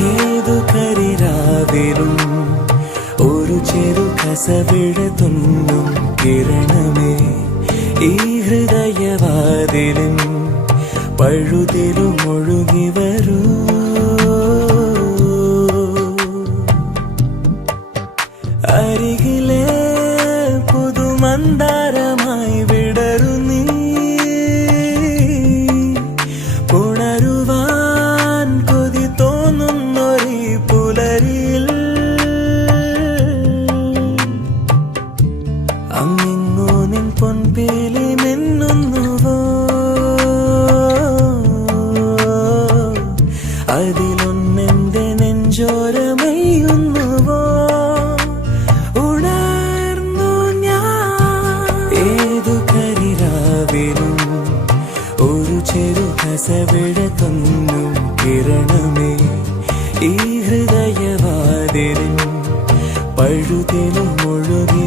ഏതു കരിരാവിലും ഒരു ചെറു കസവിട തുന്നും കിരണമേ ഈ ഹൃദയവാതിലും പഴുതിലും ഒഴുകി വരൂ. അരികിലെ പുതുമന്ദാരമായി വിടരു നീ, ഉണരുവാൻ കൊതി തോന്നുന്നൊരു പുലരിയിൽ. അങ്ങിങ്ങോ നിൻ പൊൻപേലി മിന്നുന്നുവോ, അതിലൊന്നെന്റെ നെഞ്ചോരമയുന്നുവോ. ഉണർന്നു ഞാൻ ഏതു കരിരാവിലും ഒരു ചെറു കസവിട തുന്നും കിരണമേ ഈ ഹൃദയവാതിലും പഴുതിലും ഒഴുകി